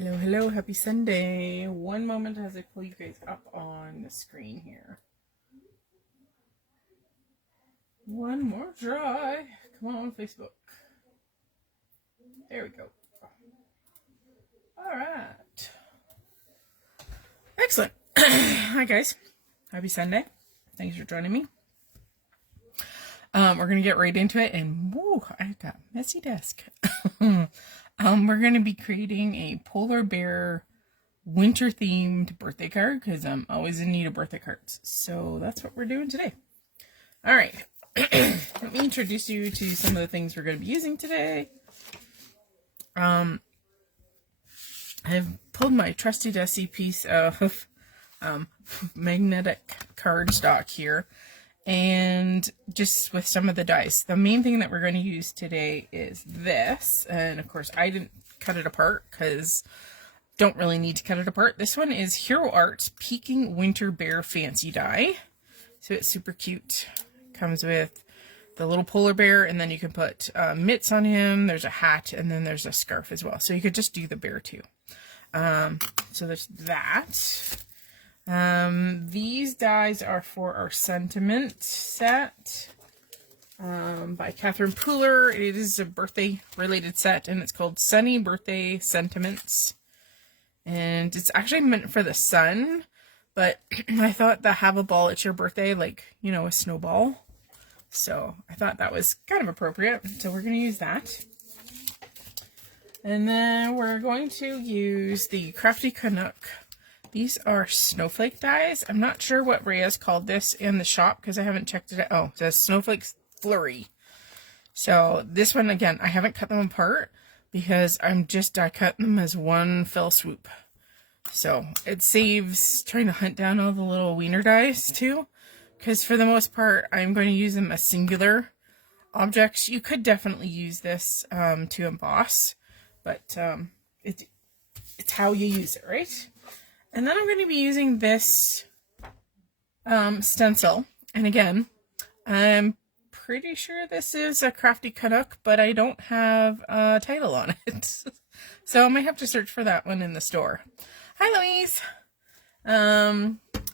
Hello, hello, happy Sunday. One moment as I pull you guys up on the screen here. One more try. Come on, Facebook. There we go. All right. Excellent. Hi, guys. Happy Sunday. Thanks for joining me. We're going to get right into it, and woo, I got a messy desk. We're going to be creating a polar bear winter themed birthday card because I'm always in need of birthday cards. So that's what we're doing today. All right. Let me introduce you to some of the things we're going to be using today. I've pulled my trusty dusty piece of magnetic cardstock here, and just with some of the dies. The main thing that we're going to use today is this, and of course I didn't cut it apart because don't really need to cut it apart. This one is Hero Art's Peking Winter Bear Fancy Die, so it's super cute. Comes with the little polar bear, and then you can put mitts on him. There's a hat, and then there's a scarf as well. So you could just do the bear too. So there's that. These dies are for our sentiment set by Catherine Pooler. It is a birthday related set, and it's called Sunny Birthday Sentiments. And it's actually meant for the sun, but I thought that have a ball at your birthday, like, you know, a snowball. So I thought that was kind of appropriate. So we're going to use that. And then we're going to use the Crafty Canuck. These are snowflake dies. I'm not sure what Rhea's called this in the shop because I haven't checked it out. Oh, it says Snowflake Flurry. So this one, again, I haven't cut them apart because I cut them as one fell swoop. So it saves trying to hunt down all the little wiener dies too. Because for the most part, I'm going to use them as singular objects. You could definitely use this to emboss, but it's how you use it, right? And then I'm going to be using this stencil. And again, I'm pretty sure this is a Crafty Canuck, but I don't have a title on it. So I might have to search for that one in the store. Hi, Louise!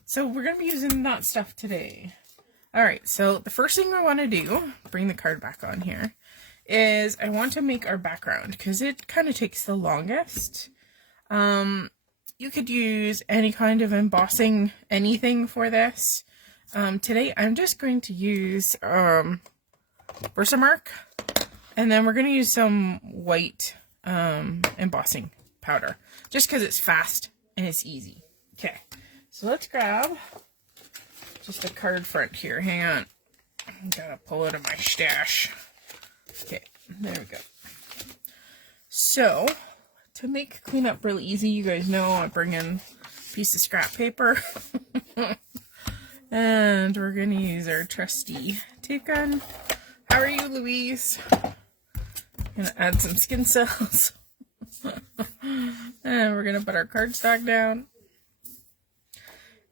So we're going to be using that stuff today. Alright, so the first thing I want to do, bring the card back on here, is I want to make our background because it kind of takes the longest. You could use any kind of embossing, anything for this. Today I'm just going to use Versamark, and then we're going to use some white embossing powder, just because it's fast and it's easy. Okay, so let's grab just a card front here. Hang on. Gotta pull it out of my stash. Okay, there we go. So, to make cleanup really easy, you guys know I bring in a piece of scrap paper. And we're gonna use our trusty tape gun. How are you, Louise? Gonna add some skin cells. And we're gonna put our cardstock down.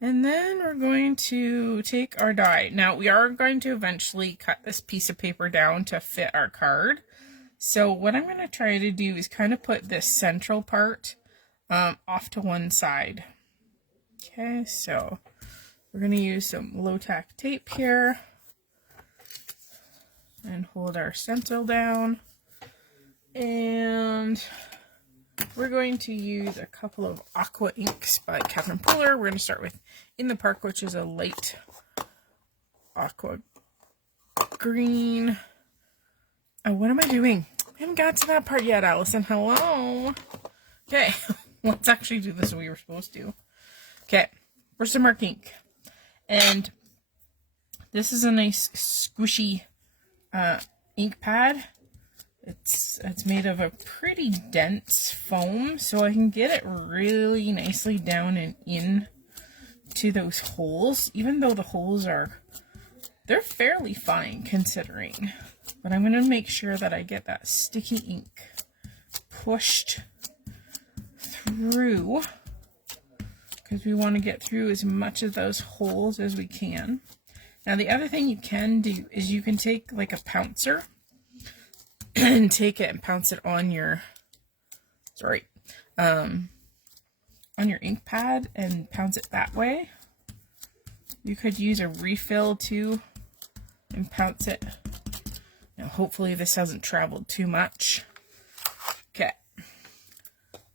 And then we're going to take our die. Now, we are going to eventually cut this piece of paper down to fit our card. So what I'm going to try to do is kind of put this central part off to one side. Okay, so we're going to use some low-tack tape here and hold our stencil down. And we're going to use a couple of aqua inks by Catherine Pooler. We're going to start with In the Park, which is a light aqua green. Oh, what am I doing? I haven't got to that part yet, Allison. Hello. Okay, let's actually do this the way we're supposed to. Okay, Versamark ink. And this is a nice squishy ink pad. It's made of a pretty dense foam, so I can get it really nicely down and in to those holes, even though the holes they're fairly fine considering. But I'm going to make sure that I get that sticky ink pushed through, because we want to get through as much of those holes as we can. Now, the other thing you can do is you can take like a pouncer and take it and pounce it on your, on your ink pad and pounce it that way. You could use a refill too and pounce it. Now hopefully this hasn't traveled too much. Okay,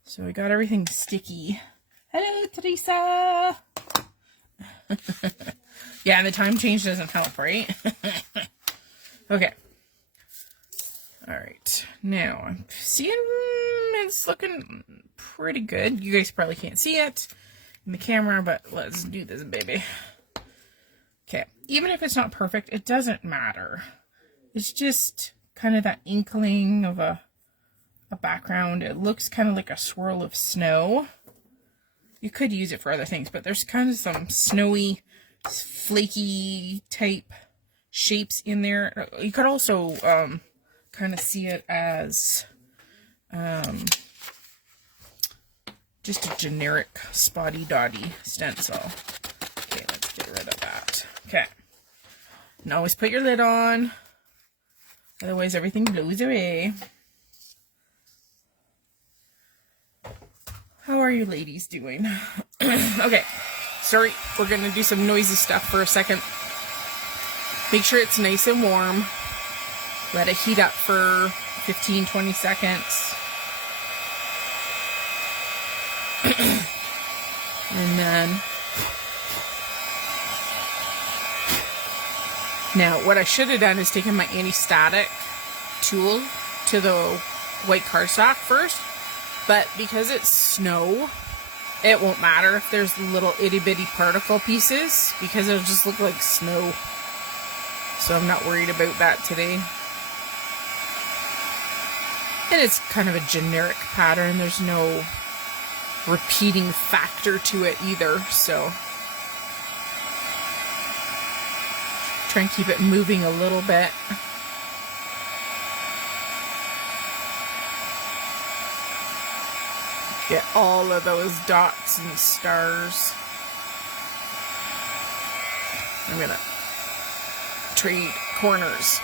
so we got everything sticky. Hello, Teresa. Yeah, and the time change doesn't help, right? Okay. All right, now I'm seeing it's looking pretty good. You guys probably can't see it in the camera, but let's do this, baby. Okay, even if it's not perfect, it doesn't matter. It's just kind of that inkling of a background. It looks kind of like a swirl of snow. You could use it for other things, but there's kind of some snowy, flaky type shapes in there. You could also kind of see it as just a generic spotty dotty stencil. Okay, let's get rid of that. Okay, and always put your lid on, otherwise everything blows away. How are you ladies doing? Okay, sorry, we're gonna do some noisy stuff for a second. Make sure it's nice and warm. Let it heat up for 15-20 seconds. And then, now what I should have done is taken my anti-static tool to the white cardstock first, but because it's snow, it won't matter if there's little itty bitty particle pieces, because it'll just look like snow. So I'm not worried about that today. And it's kind of a generic pattern. There's no repeating factor to it either, so try and keep it moving a little bit. Get all of those dots and stars. I'm gonna trade corners.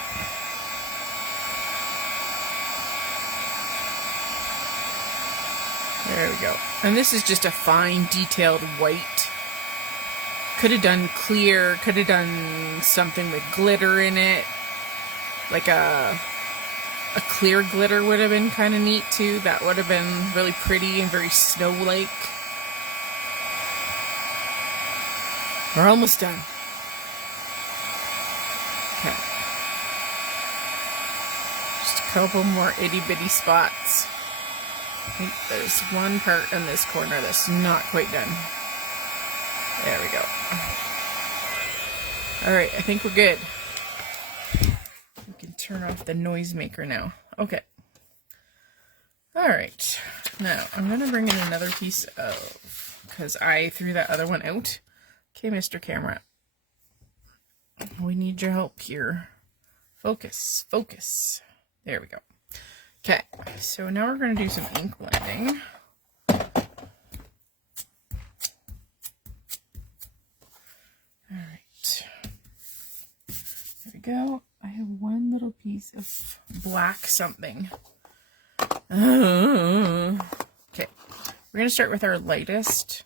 There we go. And this is just a fine detailed white. Could have done clear, could have done something with glitter in it. Like a clear glitter would have been kind of neat too. That would have been really pretty and very snow-like. We're almost done. Okay. Just a couple more itty-bitty spots. I think there's one part in this corner that's not quite done. There we go. Alright, I think we're good. We can turn off the noisemaker now. Okay. Alright. Now, I'm going to bring in another piece of... because I threw that other one out. Okay, Mr. Camera. We need your help here. Focus. Focus. There we go. Okay, so now we're going to do some ink blending. Alright. There we go. I have one little piece of black something. Okay, we're going to start with our lightest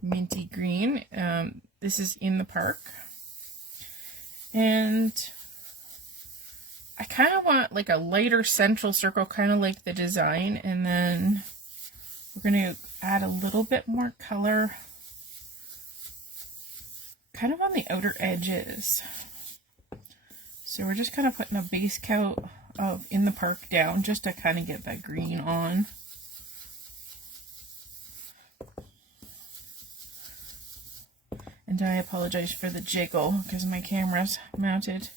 minty green. This is In the Park. And I kind of want like a lighter central circle, kind of like the design, and then we're going to add a little bit more color kind of on the outer edges. So we're just kind of putting a base coat of In the Park down just to kind of get that green on. And I apologize for the jiggle because my camera's mounted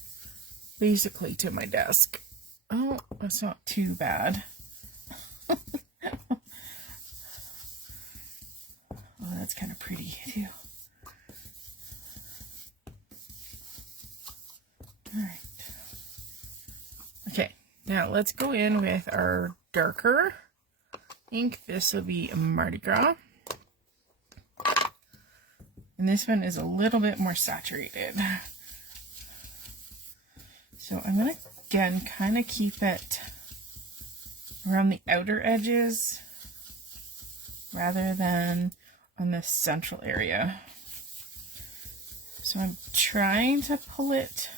basically to my desk. Oh, that's not too bad. Oh, that's kind of pretty too. Alright. Okay, now let's go in with our darker ink. This will be Mardi Gras. And this one is a little bit more saturated. So I'm going to, again, kind of keep it around the outer edges rather than on the central area. So I'm trying to pull it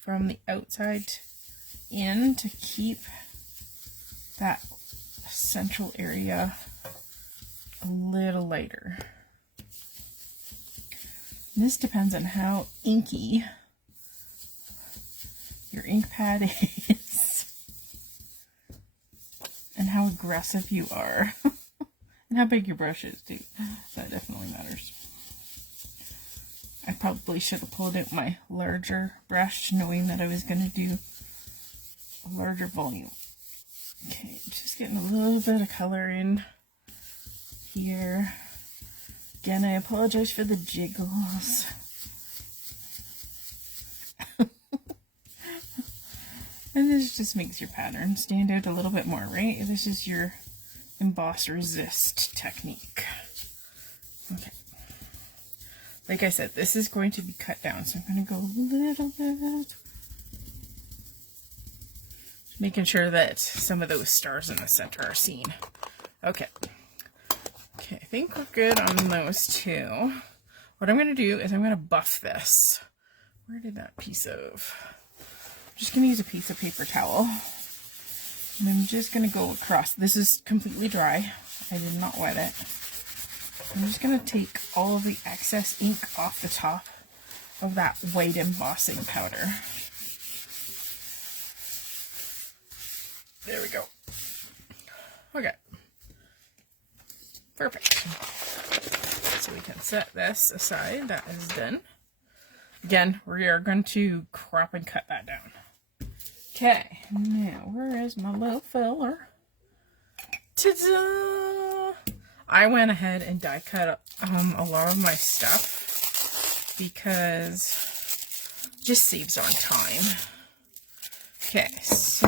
from the outside in to keep that central area a little lighter. And this depends on how inky your ink pad is and how aggressive you are and how big your brush is too. That definitely matters. I probably should have pulled out my larger brush knowing that I was going to do a larger volume. Okay, just getting a little bit of color in here. Again, I apologize for the jiggles. And this just makes your pattern stand out a little bit more, right? This is your emboss resist technique. Okay. Like I said, this is going to be cut down, so I'm going to go a little bit. Making sure that some of those stars in the center are seen. Okay. Okay, I think we're good on those two. What I'm going to do is I'm going to buff this. Where did that piece of... I'm just going to use a piece of paper towel. And I'm just going to go across. This is completely dry. I did not wet it. I'm just going to take all of the excess ink off the top of that white embossing powder. There we go. Okay. Perfect. So we can set this aside. That is done. Again, we are going to crop and cut that down. Okay, now where is my little filler? Ta-da! I went ahead and die cut a lot of my stuff because it just saves on time. Okay, so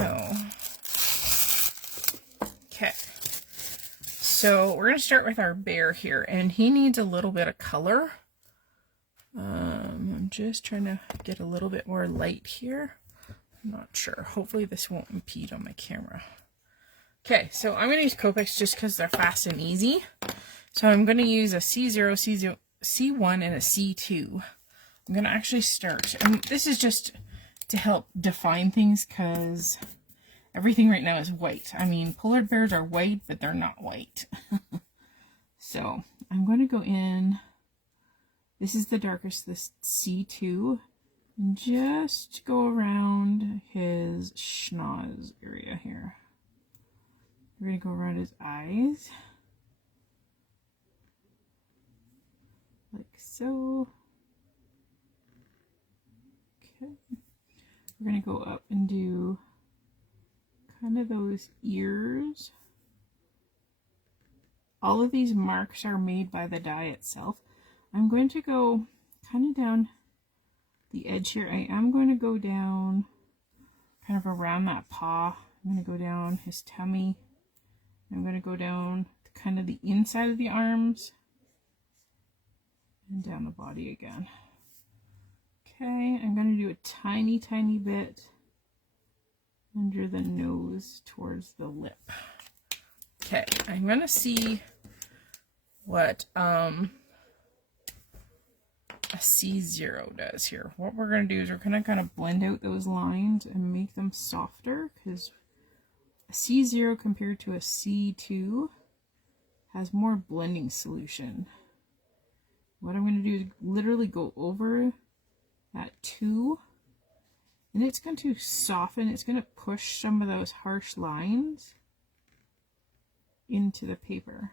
we're going to start with our bear here, and he needs a little bit of color. I'm just trying to get a little bit more light here. I'm not sure. Hopefully this won't impede on my camera. Okay, so I'm going to use Copics just because they're fast and easy. So I'm going to use a C0, C1, and a C2. I'm going to actually start, and this is just to help define things because everything right now is white. I mean, polar bears are white, but they're not white. So I'm going to go in, this is the darkest, this C2, and just go around his schnoz area here. We're going to go around his eyes, like so. Okay. We're going to go up and do kind of those ears. All of these marks are made by the die itself. I'm going to go kind of down the edge here. I am going to go down kind of around that paw. I'm going to go down his tummy. I'm going to go down kind of the inside of the arms and down the body again. Okay, I'm going to do a tiny, tiny bit under the nose towards the lip. Okay, I'm going to see what a C0 does here. What we're going to do is we're going to kind of blend out those lines and make them softer, because a C0 compared to a C2 has more blending solution. What I'm going to do is literally go over that 2, and it's going to soften, it's going to push some of those harsh lines into the paper.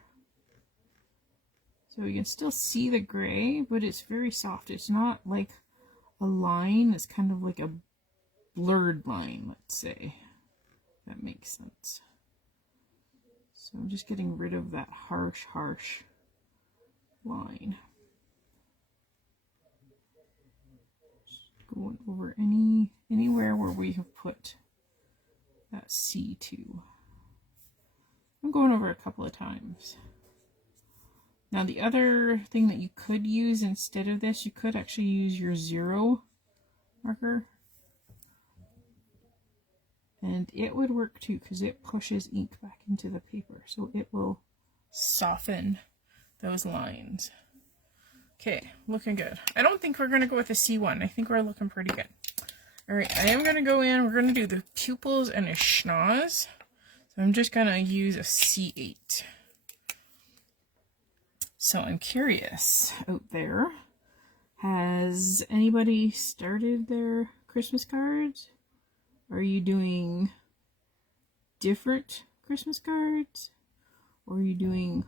So you can still see the gray, but it's very soft. It's not like a line, it's kind of like a blurred line, let's say. If that makes sense. So I'm just getting rid of that harsh line. Just going over anywhere where we have put that C2. I'm going over a couple of times. Now the other thing that you could use instead of this, you could actually use your 0 marker. And it would work too because it pushes ink back into the paper. So it will soften those lines. Okay, looking good. I don't think we're going to go with a C1. I think we're looking pretty good. All right, I am going to go in. We're going to do the pupils and a schnoz. So I'm just going to use a C8. So I'm curious out there, has anybody started their Christmas cards? Are you doing different Christmas cards? Or are you doing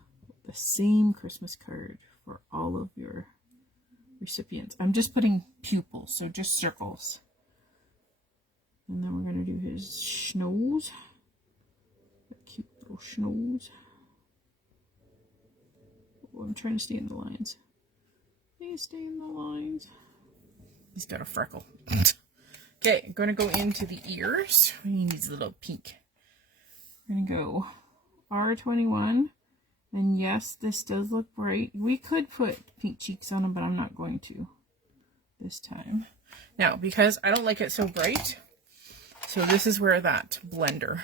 the same Christmas card for all of your recipients? I'm just putting pupils, so just circles. And then we're going to do his schnoz. That cute little schnoz. Oh, I'm trying to stay in the lines. Please stay in the lines. He's got a freckle. Okay, I'm going to go into the ears. He needs a little pink. I'm going to go R21. And yes, this does look bright. We could put pink cheeks on him, but I'm not going to this time. Now, because I don't like it so bright, so this is where that blender,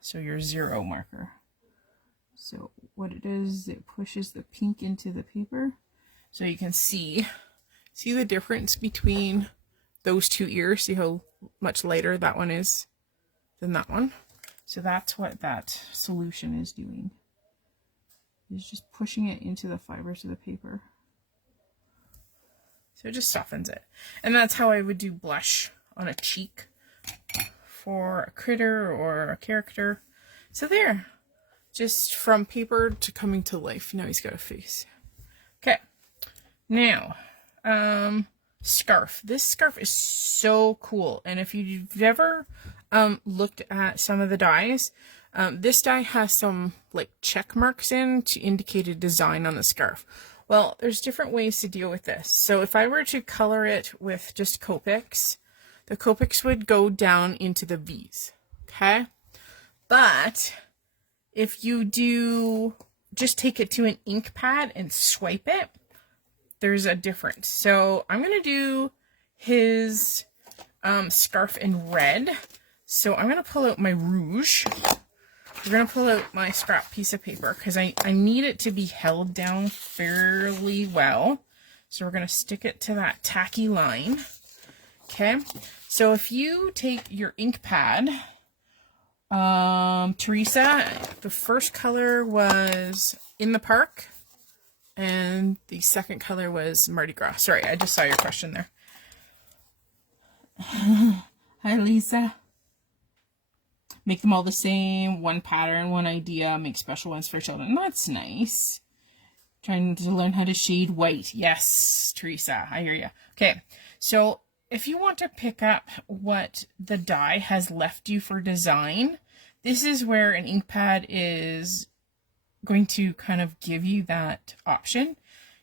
so your 0 marker. So what it is, it pushes the pink into the paper. So you can see the difference between those two ears. See how much lighter that one is than that one. So that's what that solution is doing. It's just pushing it into the fibers of the paper. So it just softens it. And that's how I would do blush on a cheek for a critter or a character. So there. Just from paper to coming to life. Now he's got a face. Okay. Now, scarf. This scarf is so cool. And if you've ever looked at some of the dies, this die has some like check marks in to indicate a design on the scarf. Well, there's different ways to deal with this. So if I were to color it with just Copics, the Copics would go down into the V's. Okay? But if you do just take it to an ink pad and swipe it, there's a difference. So I'm going to do his scarf in red. So I'm going to pull out my rouge. We're going to pull out my scrap piece of paper because I need it to be held down fairly well. So we're going to stick it to that tacky line. Okay. So if you take your ink pad, Teresa, the first color was In the Park and the second color was Mardi Gras. Sorry, I just saw your question there. Hi, Lisa. Make them all the same, one pattern, one idea, make special ones for children. That's nice. Trying to learn how to shade white. Yes, Teresa, I hear you. Okay, so if you want to pick up what the die has left you for design, this is where an ink pad is going to kind of give you that option.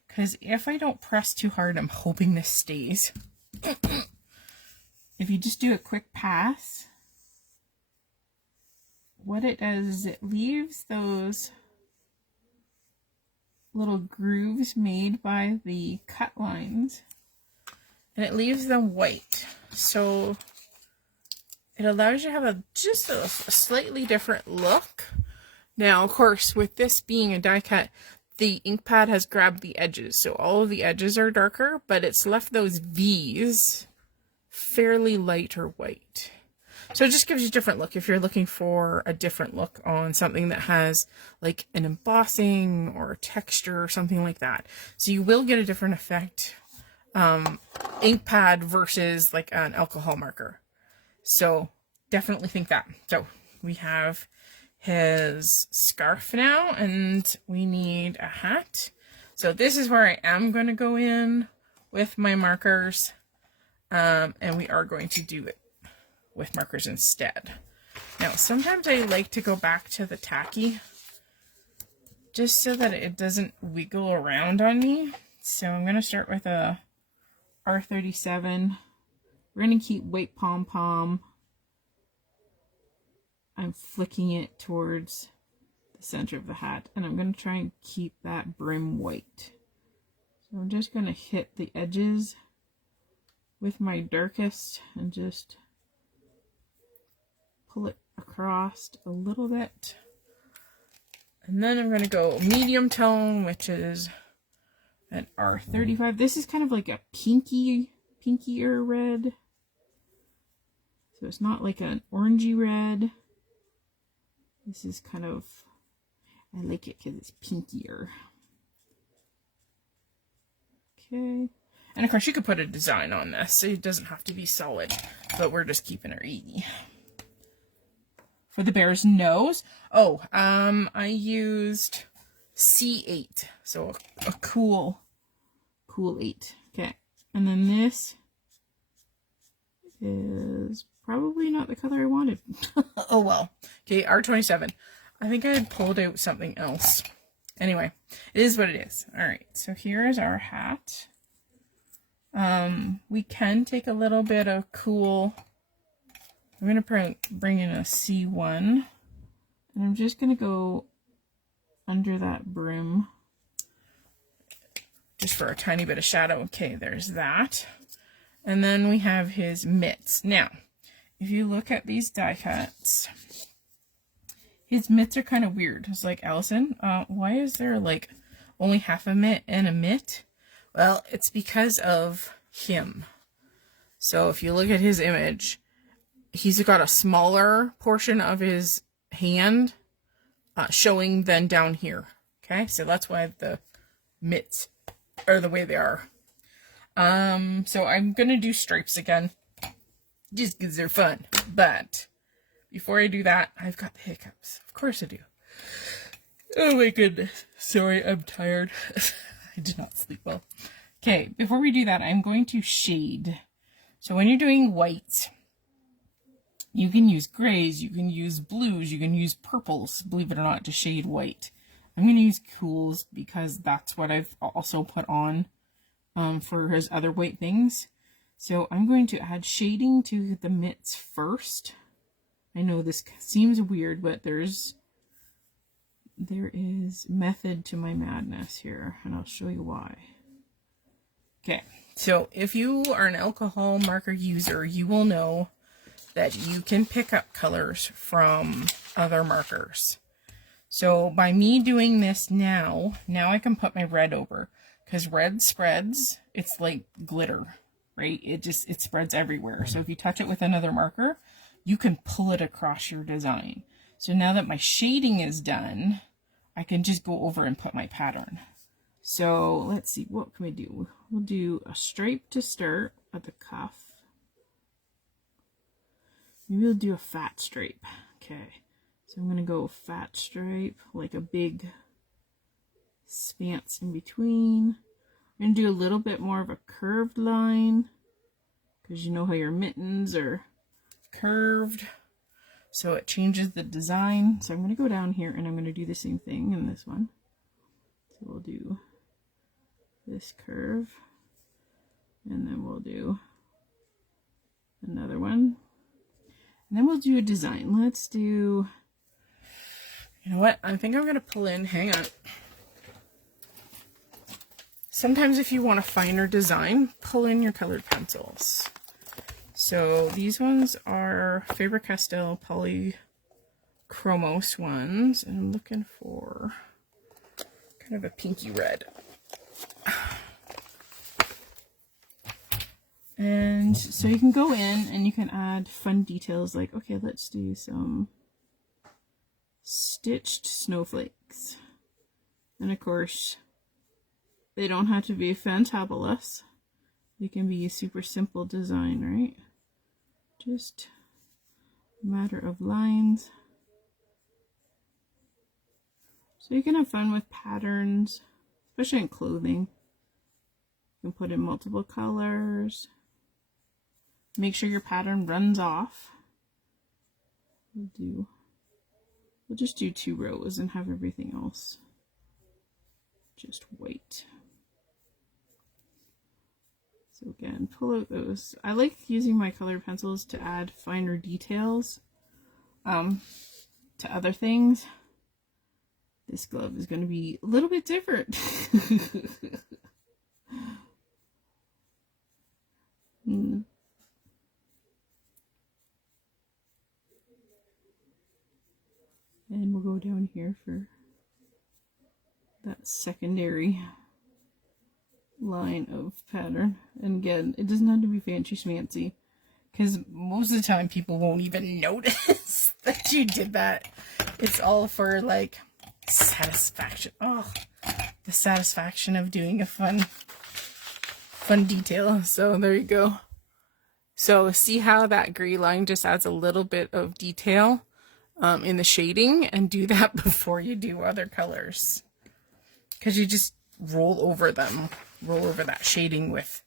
Because if I don't press too hard, I'm hoping this stays. If you just do a quick pass, what it does is it leaves those little grooves made by the cut lines, and it leaves them white. So it allows you to have just a slightly different look. Now, of course, with this being a die cut, the ink pad has grabbed the edges. So all of the edges are darker, but it's left those V's fairly light or white. So it just gives you a different look if you're looking for a different look on something that has like an embossing or a texture or something like that. So you will get a different effect, ink pad versus like an alcohol marker. So definitely think that. So we have his scarf now and we need a hat. So this is where I am going to go in with my markers, and we are going to do it with markers instead. Now, sometimes I like to go back to the tacky just so that it doesn't wiggle around on me. So I'm going to start with a R37. We're going to keep white pom-pom. I'm flicking it towards the center of the hat, and I'm going to try and keep that brim white. So I'm just going to hit the edges with my darkest and just pull it across a little bit. And then I'm going to go medium tone, which is an R35. This is kind of like a pinkier red. So it's not like an orangey red. This is kind of, I like it because it's pinkier. Okay. And of course you could put a design on this, so it doesn't have to be solid, but we're just keeping her easy. For the bear's nose, I used C8, so a cool 8. Okay, and then this is probably not the color I wanted. Oh well. Okay, R27. I think I had pulled out something else. Anyway, it is what it is. All right, so here is our hat. We can take a little bit of cool. I'm going to bring in a C1, and I'm just going to go under that brim just for a tiny bit of shadow. Okay, there's that. And then we have his mitts. Now, if you look at these die cuts, his mitts are kind of weird. It's like, Allison, why is there like only half a mitt and a mitt? Well, it's because of him. So if you look at his image, he's got a smaller portion of his hand showing than down here. Okay, so that's why the mitts are the way they are. So I'm gonna do stripes again, just because they're fun. But before I do that, I've got the hiccups. Of course I do. Oh my goodness. Sorry, I'm tired. I did not sleep well. Okay, before we do that, I'm going to shade. So when you're doing whites, you can use grays, you can use blues, you can use purples, believe it or not, to shade white. I'm going to use cools because that's what I've also put on for his other white things. So I'm going to add shading to the mitts first. I know this seems weird, but there is method to my madness here, and I'll show you why. Okay, so if you are an alcohol marker user, you will know that you can pick up colors from other markers. So by me doing this now I can put my red over, because red spreads, it's like glitter, right? It spreads everywhere. So if you touch it with another marker, you can pull it across your design. So now that my shading is done, I can just go over and put my pattern. So let's see, what can we do? We'll do a stripe to start at the cuff. Maybe we'll do a fat stripe. Okay, so I'm going to go fat stripe, like a big spans in between. I'm going to do a little bit more of a curved line, because you know how your mittens are curved, so it changes the design. So I'm going to go down here and I'm going to do the same thing in this one. So we'll do this curve, and then we'll do another one. And then we'll do a design. Let's do, you know what? I think I'm going to pull in, hang on. Sometimes if you want a finer design, pull in your colored pencils. So these ones are Faber-Castell Polychromos ones. And I'm looking for kind of a pinky red. And so you can go in and you can add fun details like, okay, let's do some stitched snowflakes. And of course, they don't have to be fantabulous. They can be a super simple design, right? Just a matter of lines. So you can have fun with patterns, especially in clothing. You can put in multiple colors. Make sure your pattern runs off. We'll just do 2 rows and have everything else just white. So again, pull out those. I like using my colored pencils to add finer details to other things. This glove is going to be a little bit different. And we'll go down here for that secondary line of pattern. And again, it doesn't have to be fancy schmancy, because most of the time people won't even notice that you did that. It's all for like satisfaction. Oh, the satisfaction of doing a fun detail. So there you go. So see how that gray line just adds a little bit of detail in the shading, and do that before you do other colors, because you just roll over them, roll over that shading with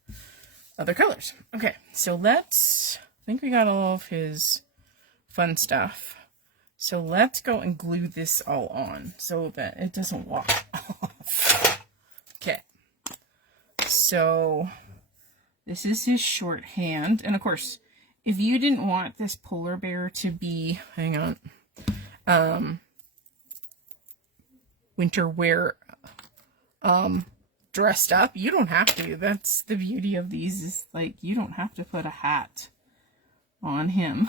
other colors. Okay, so let's, I think we got all of his fun stuff. So let's go and glue this all on so that it doesn't walk off. Okay, so this is his shorthand. And of course, if you didn't want this polar bear to be, hang on, winter wear dressed up, you don't have to. That's the beauty of these, is like you don't have to put a hat on him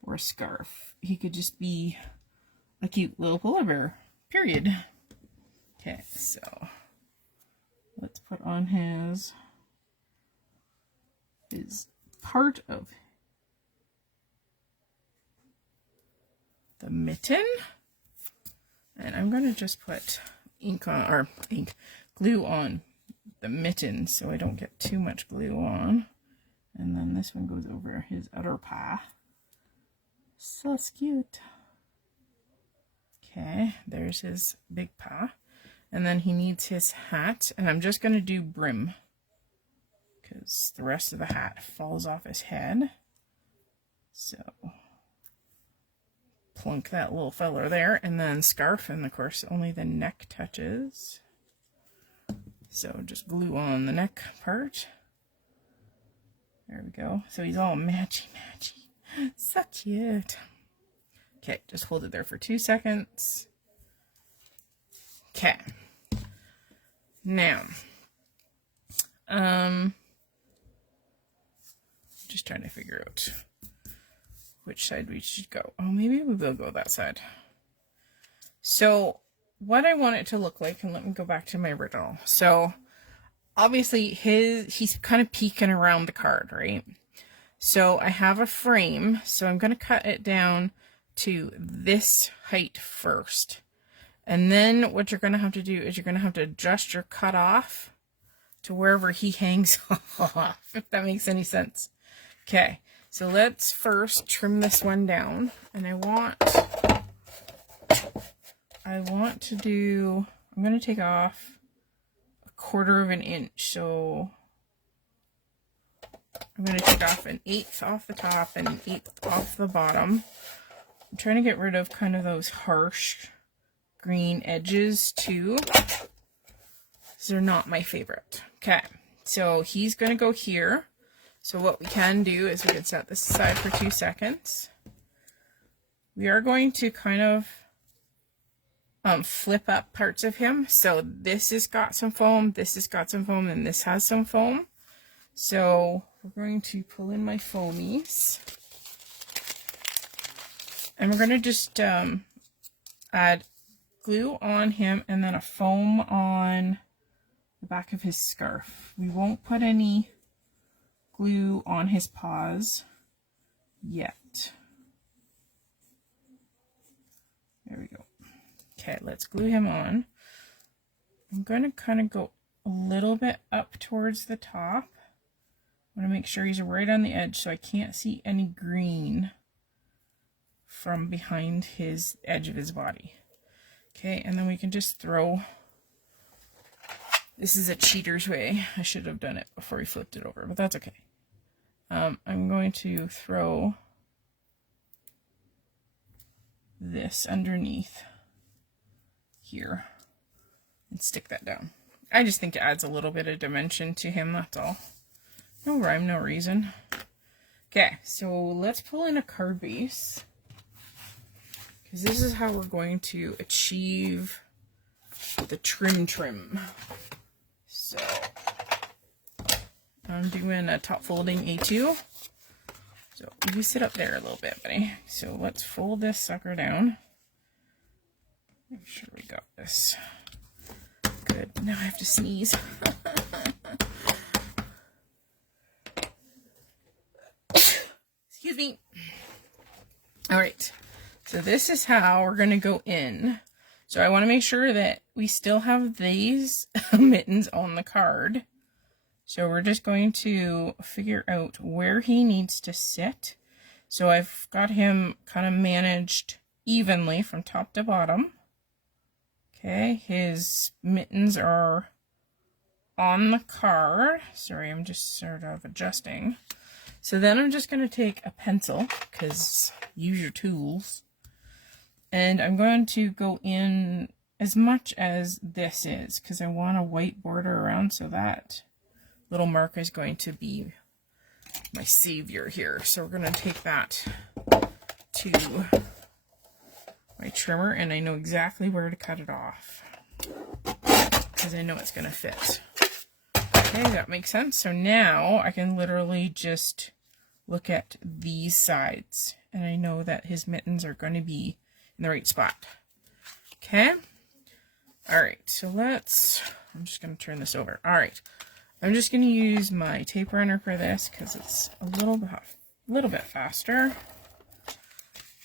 or a scarf. He could just be a cute little polar bear, period. Okay, so let's put on his part of the mitten, and I'm going to just put glue on the mitten so I don't get too much glue on. And then this one goes over his outer paw. So that's cute. Okay, there's his big paw. And then he needs his hat, and I'm just going to do brim, because the rest of the hat falls off his head. So plunk that little feller there, and then scarf, and of course only the neck touches. So just glue on the neck part. There we go. So he's all matchy-matchy. So cute. Okay, just hold it there for 2 seconds. Okay. Now, just trying to figure out which side we should go. Oh, maybe we will go that side. So what I want it to look like, and let me go back to my original. So obviously he's kind of peeking around the card, right? So I have a frame, so I'm going to cut it down to this height first. And then what you're going to have to do is you're going to have to adjust your cutoff to wherever he hangs off, if that makes any sense. Okay, so let's first trim this one down, and I'm going to take off 1/4 of an inch, so I'm going to take off 1/8 off the top and 1/8 off the bottom. I'm trying to get rid of kind of those harsh green edges too. They're not my favorite. Okay, so he's going to go here. So what we can do is we can set this aside for 2 seconds. We are going to kind of flip up parts of him. So this has got some foam, this has got some foam, and this has some foam. So we're going to pull in my foamies. And we're going to just add glue on him and then a foam on the back of his scarf. We won't put any glue on his paws yet. There we go. Okay, let's glue him on. I'm going to kind of go a little bit up towards the top. I want to make sure he's right on the edge so I can't see any green from behind his edge of his body. Okay, and then we can just throw. This is a cheater's way. I should have done it before we flipped it over, but that's okay. I'm going to throw this underneath here and stick that down. I just think it adds a little bit of dimension to him, that's all. No rhyme, no reason. Okay, so let's pull in a card base, because this is how we're going to achieve the trim. So I'm doing a top folding A2. So you sit up there a little bit, buddy. So let's fold this sucker down. Make sure we got this. Good. Now I have to sneeze. Excuse me. All right. So this is how we're going to go in. So I want to make sure that we still have these mittens on the card. So we're just going to figure out where he needs to sit. So I've got him kind of managed evenly from top to bottom. Okay, his mittens are on the card. Sorry, I'm just sort of adjusting. So then I'm just going to take a pencil, because use your tools. And I'm going to go in as much as this is, because I want a white border around, so that little mark is going to be my savior here. So we're going to take that to my trimmer, and I know exactly where to cut it off, because I know it's going to fit. Okay, that makes sense. So now I can literally just look at these sides, and I know that his mittens are going to be in the right spot. Okay. All right. So I'm just going to turn this over. All right. I'm just going to use my tape runner for this because it's a little bit faster.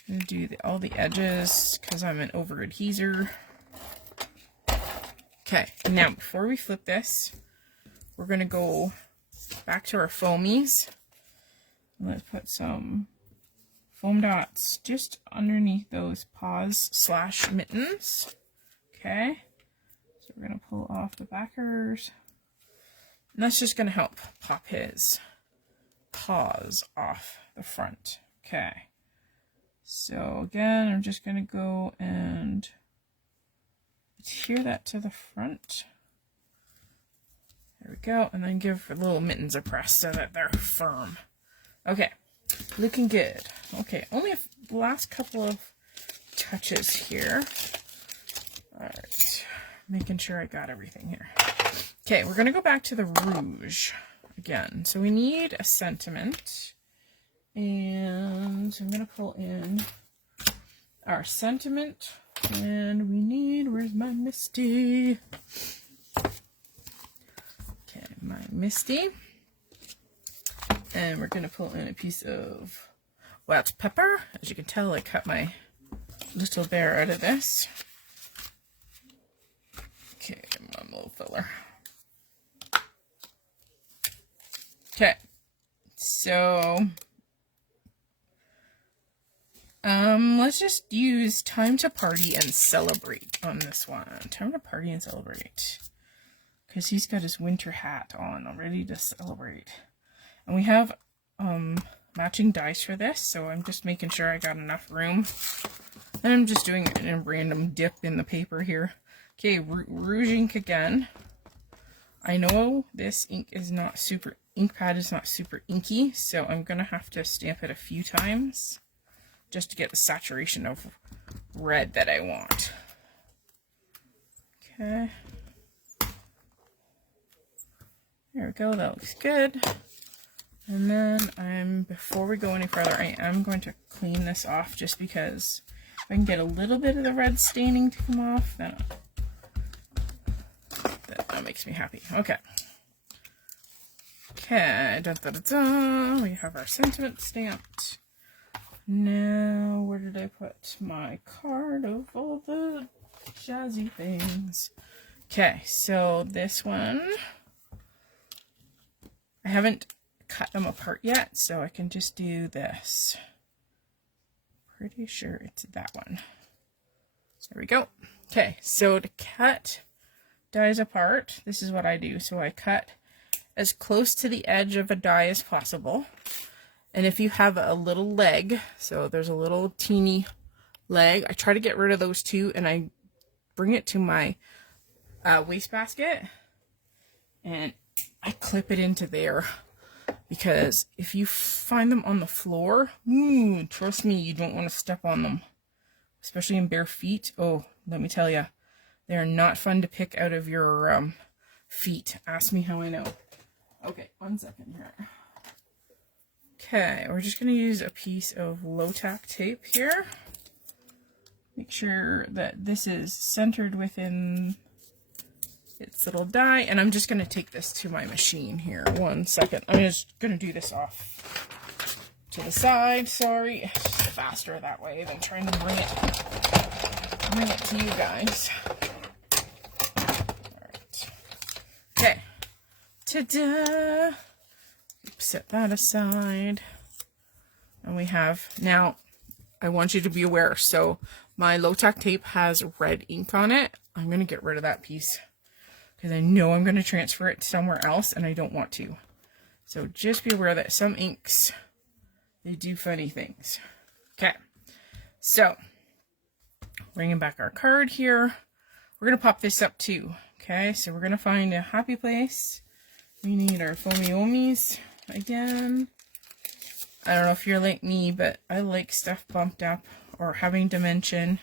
I'm going to do all the edges because I'm an over adheser. Okay. Now, before we flip this, we're going to go back to our foamies. Let's put some foam dots just underneath those paws / mittens. Okay, so we're going to pull off the backers. And that's just going to help pop his paws off the front. Okay, so again, I'm just going to go and adhere that to the front. There we go, and then give the little mittens a press so that they're firm. Okay, looking good. Okay, only the last couple of touches here. All right, making sure I got everything here. Okay, we're going to go back to the rouge again. So we need a sentiment. And so I'm going to pull in our sentiment. And we need, where's my Misty? Okay, my Misty. And we're going to pull in a piece of wax pepper. As you can tell, I cut my little bear out of this. Okay, my little filler. Okay, so let's just use Time to Party and Celebrate on this one. Time to Party and Celebrate. Because he's got his winter hat on, ready to celebrate. And we have matching dice for this, so I'm just making sure I got enough room. And I'm just doing a random dip in the paper here. Okay, rouge ink again. I know this ink pad is not super inky, so I'm going to have to stamp it a few times just to get the saturation of red that I want. Okay. There we go, that looks good. And then before we go any further, I am going to clean this off just because if I can get a little bit of the red staining to come off, then that makes me happy. Okay. Okay, we have our sentiment stamped. Now, where did I put my card of all the jazzy things? Okay, so this one, I haven't cut them apart yet, so I can just do this. Pretty sure it's that one. There we go. Okay, so to cut dies apart, this is what I do. So I cut as close to the edge of a die as possible. And if you have a little leg, so there's a little teeny leg, I try to get rid of those two, and I bring it to my wastebasket, and I clip it into there. Because if you find them on the floor, trust me, you don't want to step on them. Especially in bare feet. Oh, let me tell you, they are not fun to pick out of your feet. Ask me how I know. Okay, 1 second here. Okay, we're just going to use a piece of low tack tape here. Make sure that this is centered within its little die. And I'm just going to take this to my machine here. 1 second. I'm just going to do this off to the side. Sorry. It's just faster that way than trying to bring it to you guys. Alright. Okay. Ta-da! Set that aside. And we have, now, I want you to be aware. So my low-tack tape has red ink on it. I'm going to get rid of that piece because I know I'm going to transfer it somewhere else and I don't want to. So just be aware that some inks, they do funny things. Okay, so bringing back our card here. We're going to pop this up too. Okay, so we're going to find a happy place. We need our foamy omies again. I don't know if you're like me, but I like stuff bumped up or having dimension.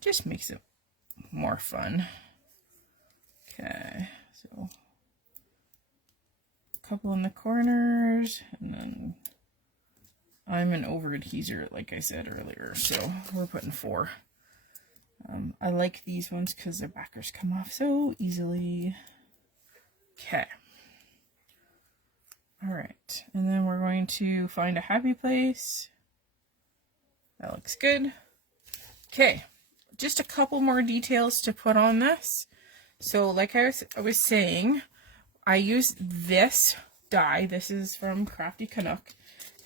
Just makes it more fun. Okay, so a couple in the corners, and then I'm an over-adheser, like I said earlier, so we're putting 4. I like these ones because their backers come off so easily. Okay. Alright, and then we're going to find a happy place. That looks good. Okay, just a couple more details to put on this. So like I was saying, I use this die. This is from Crafty Canuck.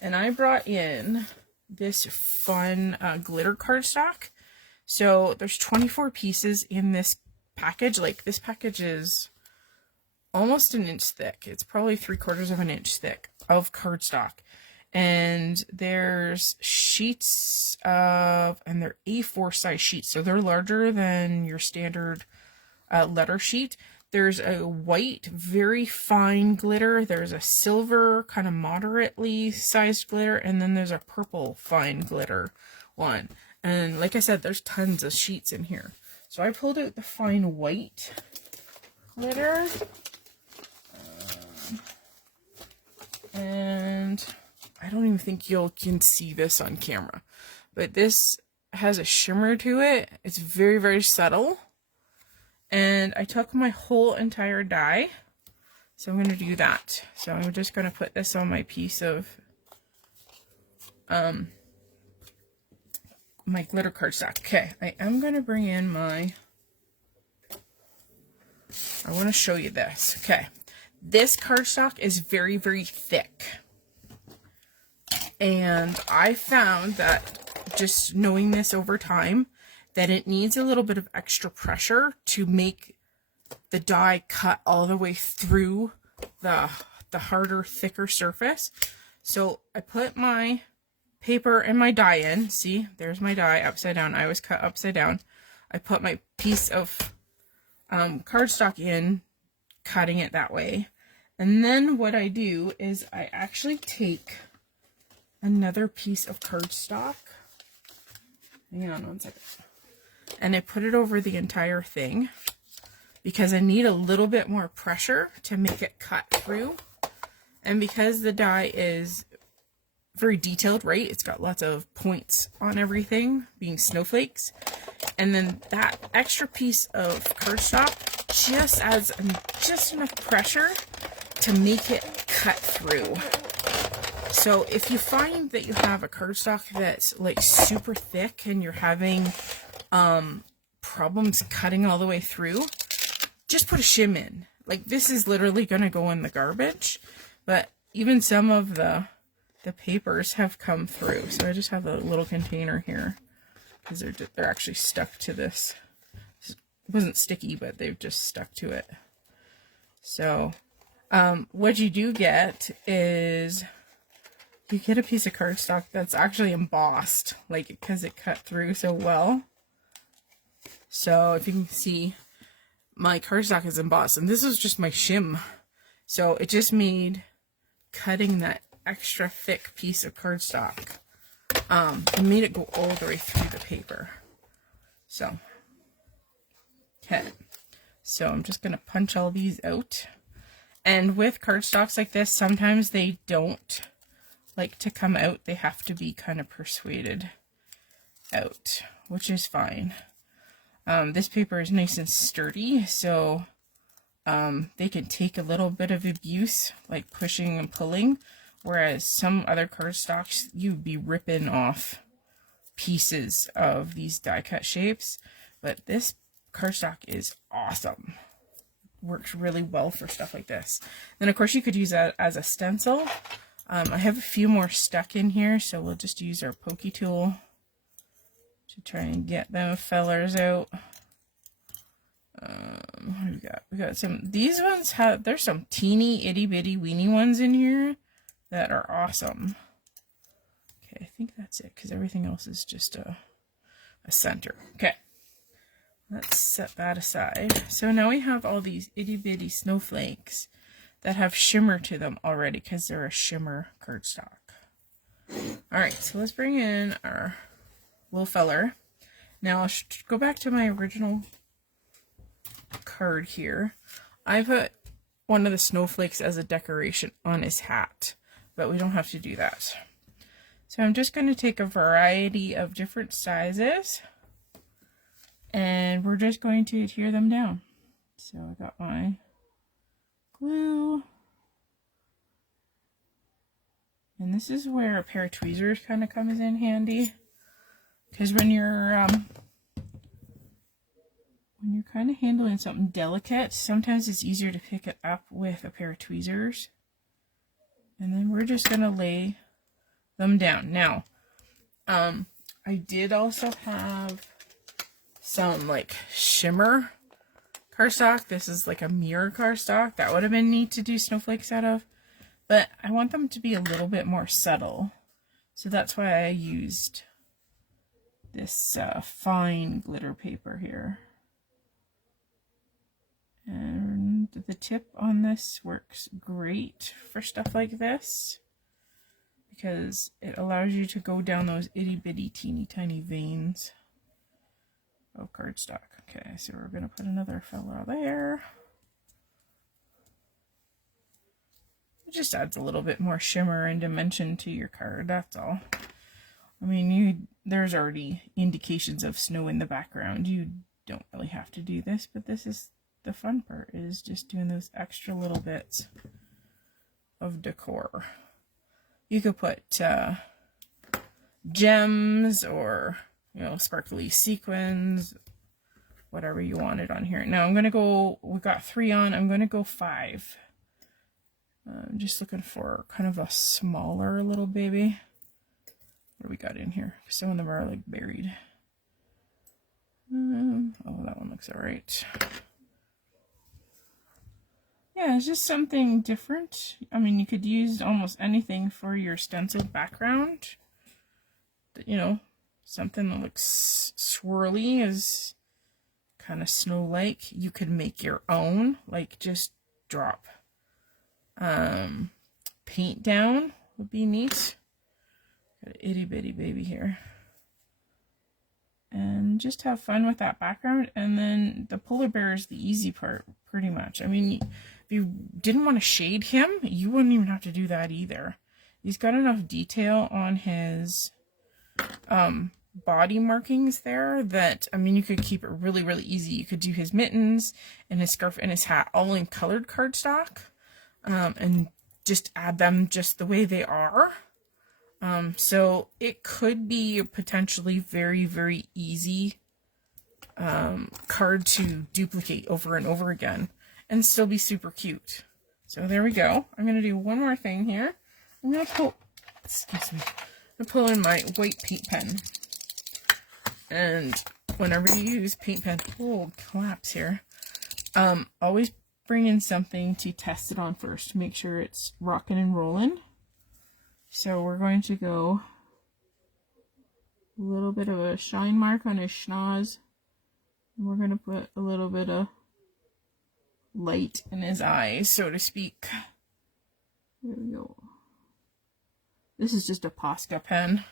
And I brought in this fun glitter cardstock. So there's 24 pieces in this package. Like this package is almost an inch thick. It's probably 3/4 of an inch thick of cardstock. And there's sheets of, and they're A4 size sheets. So they're larger than your standard letter sheet. There's a white, very fine glitter. There's a silver, kind of moderately sized glitter. And then there's a purple fine glitter one. And like I said, there's tons of sheets in here. So I pulled out the fine white glitter. And I don't even think you can see this on camera. But this has a shimmer to it. It's very, very subtle. And I took my whole entire die. So I'm going to do that. So I'm just going to put this on my piece of my glitter cardstock. Okay, I am going to bring in my, I want to show you this. Okay, this cardstock is very, very thick. And I found that just knowing this over time, that it needs a little bit of extra pressure to make the die cut all the way through the harder, thicker surface. So I put my paper and my die in. See, there's my die upside down. I always cut upside down. I put my piece of cardstock in, cutting it that way. And then what I do is I actually take another piece of cardstock. Hang on 1 second. And I put it over the entire thing because I need a little bit more pressure to make it cut through. And because the die is very detailed, right? It's got lots of points on everything, being snowflakes. And then that extra piece of cardstock just adds just enough pressure to make it cut through. So if you find that you have a cardstock that's like super thick and you're having problems cutting all the way through, just put a shim in. Like this is literally going to go in the garbage, but even some of the papers have come through. So I just have a little container here because they're actually stuck to this. It wasn't sticky, but they've just stuck to it. So what you do get is you get a piece of cardstock that's actually embossed, like because it cut through so well. So if you can see, my cardstock is embossed, and this is just my shim. So it just made cutting that extra thick piece of cardstock, it made it go all the way through the paper. So, okay. So I'm just going to punch all these out. And with cardstocks like this, sometimes they don't like to come out. They have to be kind of persuaded out, which is fine. This paper is nice and sturdy, so they can take a little bit of abuse, like pushing and pulling, whereas some other cardstocks, you'd be ripping off pieces of these die cut shapes. But this cardstock is awesome. Works really well for stuff like this. Then of course you could use that as a stencil. I have a few more stuck in here, so we'll just use our pokey tool to try and get them fellers out. What do we got? We got some, these ones have, there's some teeny itty bitty weeny ones in here that are awesome. Okay, I think that's it, because everything else is just a center. Okay, let's set that aside. So now we have all these itty bitty snowflakes that have shimmer to them already, because they're a shimmer cardstock. Alright, so let's bring in our little feller. Now I'll go back to my original card here. I put one of the snowflakes as a decoration on his hat, but we don't have to do that. So I'm just going to take a variety of different sizes and we're just going to adhere them down. So I got my glue, and this is where a pair of tweezers kind of comes in handy, because when you're kind of handling something delicate, sometimes it's easier to pick it up with a pair of tweezers. And then we're just going to lay them down. Now, I did also have some like shimmer cardstock. This is like a mirror cardstock. That would have been neat to do snowflakes out of, but I want them to be a little bit more subtle. So that's why I used this fine glitter paper here. And the tip on this works great for stuff like this, because it allows you to go down those itty bitty teeny tiny veins of cardstock. Okay, so we're going to put another fella there. It just adds a little bit more shimmer and dimension to your card, that's all. I mean, there's already indications of snow in the background. You don't really have to do this, but this is the fun part, is just doing those extra little bits of decor. You could put gems or, you know, sparkly sequins, whatever you wanted on here. Now I'm going to go, we got 3 on, I'm going to go 5. I'm just looking for kind of a smaller little baby. What do we got in here? Some of them are like buried. Oh, that one looks all right. Yeah, it's just something different. I mean, you could use almost anything for your stenciled background. You know, something that looks swirly is kind of snow-like. You could make your own, like just drop paint down would be neat. Got an itty bitty baby here. And just have fun with that background. And then the polar bear is the easy part, pretty much. I mean, if you didn't want to shade him, you wouldn't even have to do that either. He's got enough detail on his body markings there that, I mean, you could keep it really, really easy. You could do his mittens and his scarf and his hat all in colored cardstock, and just add them just the way they are. So it could be a potentially very, very easy card to duplicate over and over again and still be super cute. So there we go. I'm going to do one more thing here. I'm going to pull, excuse me, I'm going to pull in my white paint pen. And whenever you use paint pen, oh, collapse here. Always bring in something to test it on first to make sure it's rocking and rolling. So we're going to go a little bit of a shine mark on his schnoz. And we're going to put a little bit of light in his eyes, so to speak. There we go. This is just a Posca pen.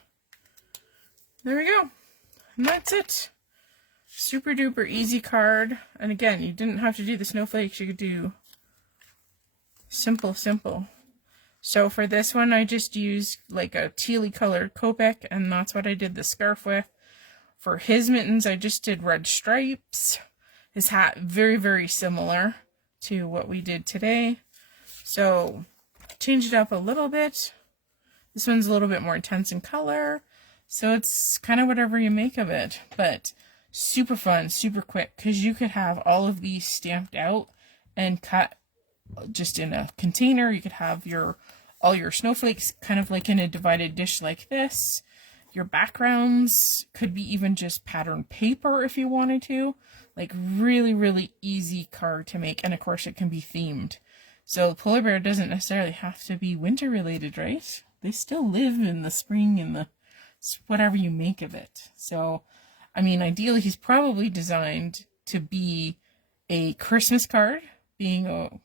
There we go. And that's it. Super duper easy card. And again, you didn't have to do the snowflakes. You could do simple, simple. So for this one, I just used like a tealy colored Copic, and that's what I did the scarf with. For his mittens, I just did red stripes. His hat, very, very similar to what we did today. So, change it up a little bit. This one's a little bit more intense in color. So it's kind of whatever you make of it. But super fun, super quick. Because you could have all of these stamped out and cut just in a container. You could have all your snowflakes kind of like in a divided dish like this. Your backgrounds could be even just patterned paper if you wanted to. Like really, really easy card to make. And of course it can be themed. So the polar bear doesn't necessarily have to be winter related, right? They still live in the spring and the whatever you make of it. So, I mean, ideally he's probably designed to be a Christmas card, being a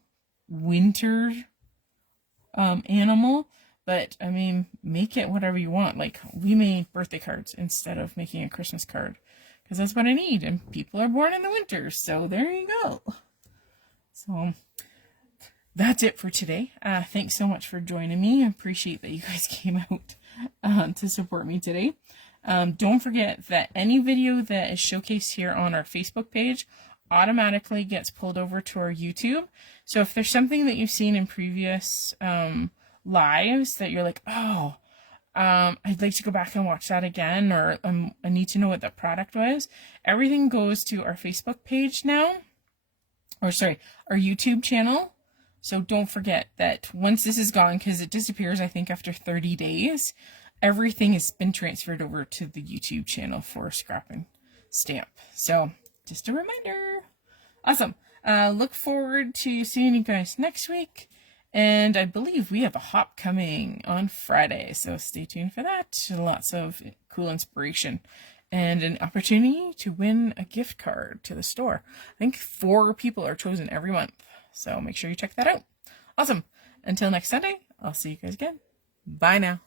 winter animal. But, I mean, make it whatever you want. Like, we made birthday cards instead of making a Christmas card. Because that's what I need. And people are born in the winter. So, there you go. So, that's it for today. Thanks so much for joining me. I appreciate that you guys came out to support me today. Don't forget that any video that is showcased here on our Facebook page automatically gets pulled over to our YouTube. So, if there's something that you've seen in previous lives that you're like, oh, I'd like to go back and watch that again, or I need to know what that product was, everything goes to our Facebook page now, or sorry, our YouTube channel. So don't forget that once this is gone, because it disappears, I think, after 30 days, everything has been transferred over to the YouTube channel for Scrap and Stamp. So just a reminder. Awesome. Look forward to seeing you guys next week. And I believe we have a hop coming on Friday, so stay tuned for that. Lots of cool inspiration and an opportunity to win a gift card to the store. I think 4 people are chosen every month, so make sure you check that out. Awesome. Until next Sunday, I'll see you guys again. Bye now.